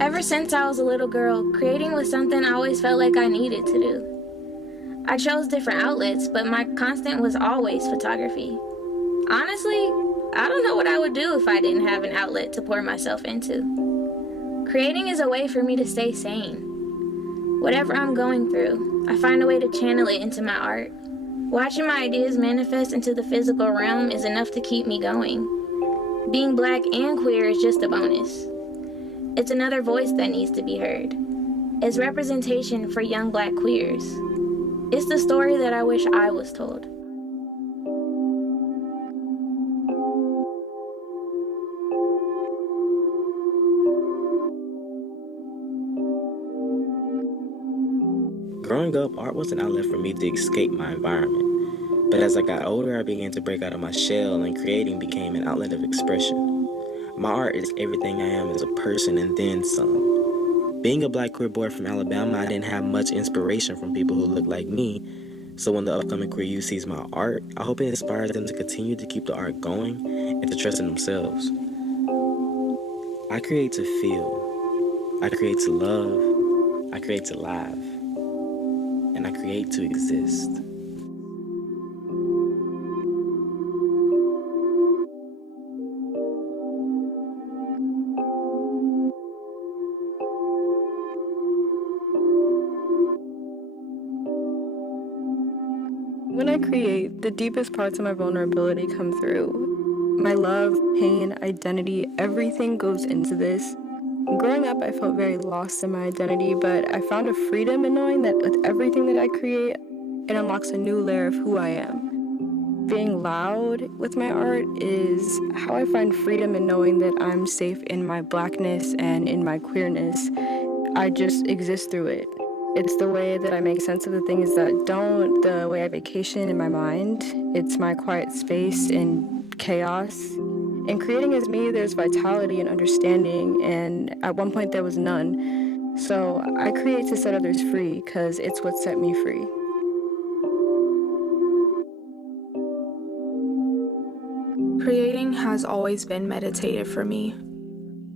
Ever since I was a little girl, creating was something I always felt like I needed to do. I chose different outlets, but my constant was always photography. Honestly, I don't know what I would do if I didn't have an outlet to pour myself into. Creating is a way for me to stay sane. Whatever I'm going through, I find a way to channel it into my art. Watching my ideas manifest into the physical realm is enough to keep me going. Being Black and queer is just a bonus. It's another voice that needs to be heard. It's representation for young Black queers. It's the story that I wish I was told. Growing up, art was an outlet for me to escape my environment. But as I got older, I began to break out of my shell, and creating became an outlet of expression. My art is everything I am as a person and then some. Being a Black queer boy from Alabama, I didn't have much inspiration from people who look like me. So when the upcoming queer youth sees my art, I hope it inspires them to continue to keep the art going and to trust in themselves. I create to feel. I create to love. I create to laugh. And I create to exist. When I create, the deepest parts of my vulnerability come through. My love, pain, identity, everything goes into this. Growing up, I felt very lost in my identity, but I found a freedom in knowing that with everything that I create, it unlocks a new layer of who I am. Being loud with my art is how I find freedom in knowing that I'm safe in my Blackness and in my queerness. I just exist through it. It's the way that I make sense of the things that don't, the way I vacation in my mind. It's my quiet space in chaos. In creating as me, there's vitality and understanding, and at one point there was none. So I create to set others free, because it's what set me free. Creating has always been meditative for me.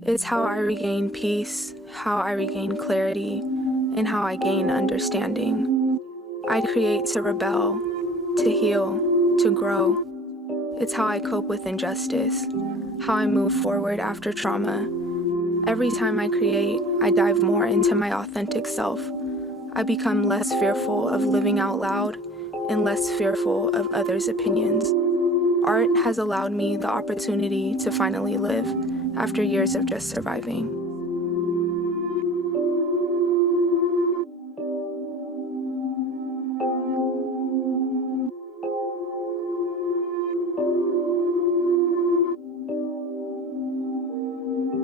It's how I regain peace, how I regain clarity, and how I gain understanding. I create to rebel, to heal, to grow. It's how I cope with injustice, how I move forward after trauma. Every time I create, I dive more into my authentic self. I become less fearful of living out loud and less fearful of others' opinions. Art has allowed me the opportunity to finally live after years of just surviving.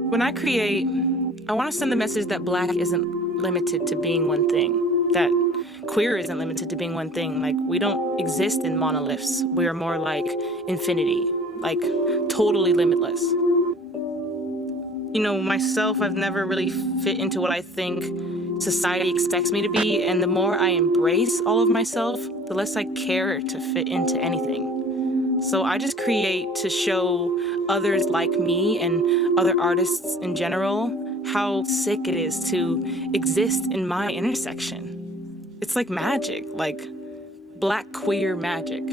When I create, I want to send the message that Black isn't limited to being one thing, that queer isn't limited to being one thing. Like, we don't exist in monoliths. We are more like infinity, like totally limitless. You know, myself, I've never really fit into what I think society expects me to be, and the more I embrace all of myself, the less I care to fit into anything. So I just create to show others like me and other artists in general how sick it is to exist in my intersection. It's like magic, like Black queer magic.